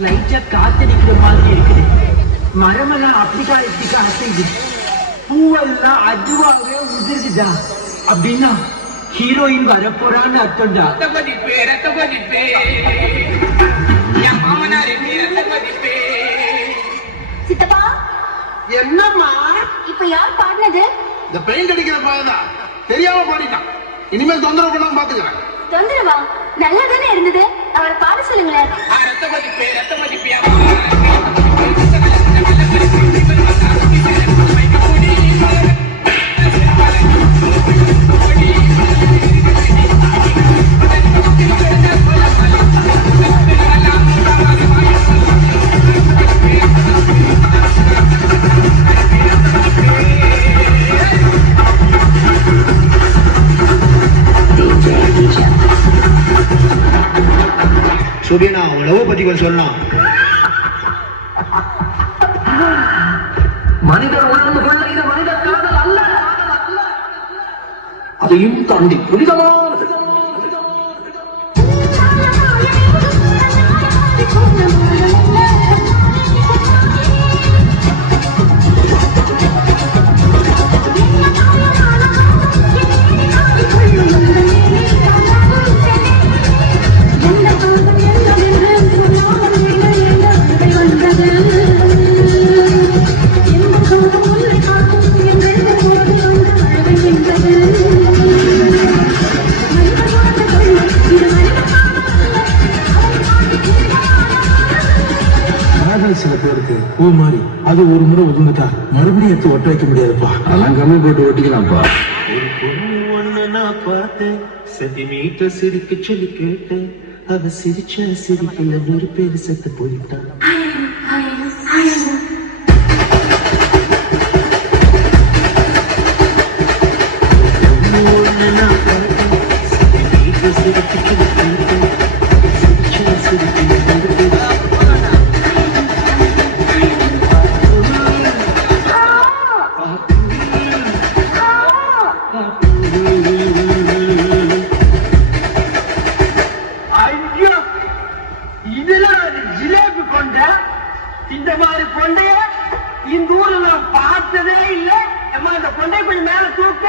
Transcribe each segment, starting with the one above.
லைட்டா காத்தடிக்கிற மாதிரி இருக்குது. மரமெல்லாம் அப்படிக்கா இப்படிக்கா அசைது, பூவெல்லாம் அதுவாகவே உதிர்குதா. அப்படின்னா ஹீரோயின் வரப்போறான்னு அர்த்தம்டா. சித்தப்பா என்னம்மா இப்ப யார் பாடினது? இந்த பெயிண்ட் அடிக்கிற பையன்தான் தெரியாம பாடிட்டான். இனிமேல் தொந்தரவு பண்ணாம பாத்துக்கிறேன். தொந்தரவா? நல்லதானே இருந்தது, அவரை பாட சொல்லுங்களேன். சூரியனா உணவை பத்தி கொஞ்சம் சொல்லலாம். மனிதர் உணர்ந்து கொள்ள இது மனித காதல் அல்ல, அதையும் தாண்டி புனிதமானது. சில பேருக்கு பூ மாதிரி அது ஒரு முறை ஒதுங்கிட்டா மறுபடியும் எடுத்து ஒட்ட வைக்க முடியாதுப்பா. அதெல்லாம் கம்மி போட்டு ஒட்டிக்கலாம்ப்பா. ஒரு பொண்ணு ஒண்ணு நான் பார்த்தேன், சென்டிமீட்டர் சிரிக்க சொல்லி கேட்டேன். அவ சிரிச்ச சிரிக்கல ஒரு பேரு செத்து போயிட்டான். ஒண்ணு நான் பார்த்தேன், சென்டிமீட்டர் சிரிக்க சொல்லி கேட்டேன். சிரிச்ச சிரிக்கல ஒரு பேரு ஜிலேபி கொண்ட இந்த மாதிரி கொண்டைய இந்த ஊர்ல நான் பார்த்ததே இல்லை. இந்த கொண்டை கொஞ்சம் மேல தூக்க.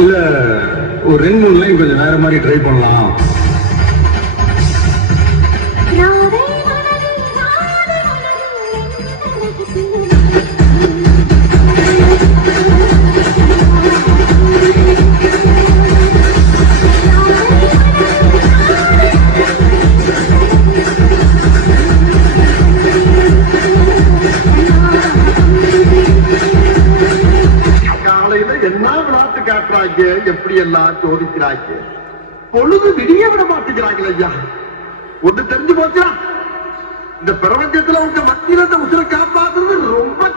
இல்ல ஒரு 2-3 லைன் கொஞ்சம் வேற மாதிரி ட்ரை பண்ணலாம். என்ன விளையாட்டு காட்டுறாங்க, எப்படி எல்லாம் சோதிக்கிறாங்க. பொழுது விடிய விட மாட்டேங்கிறாங்களே ஐயா. ஒன்று தெரிஞ்சு போச்சா, இந்த பிரபஞ்சத்துல உங்க மத்தியில இந்த உசுரை காப்பாத்துறது ரொம்ப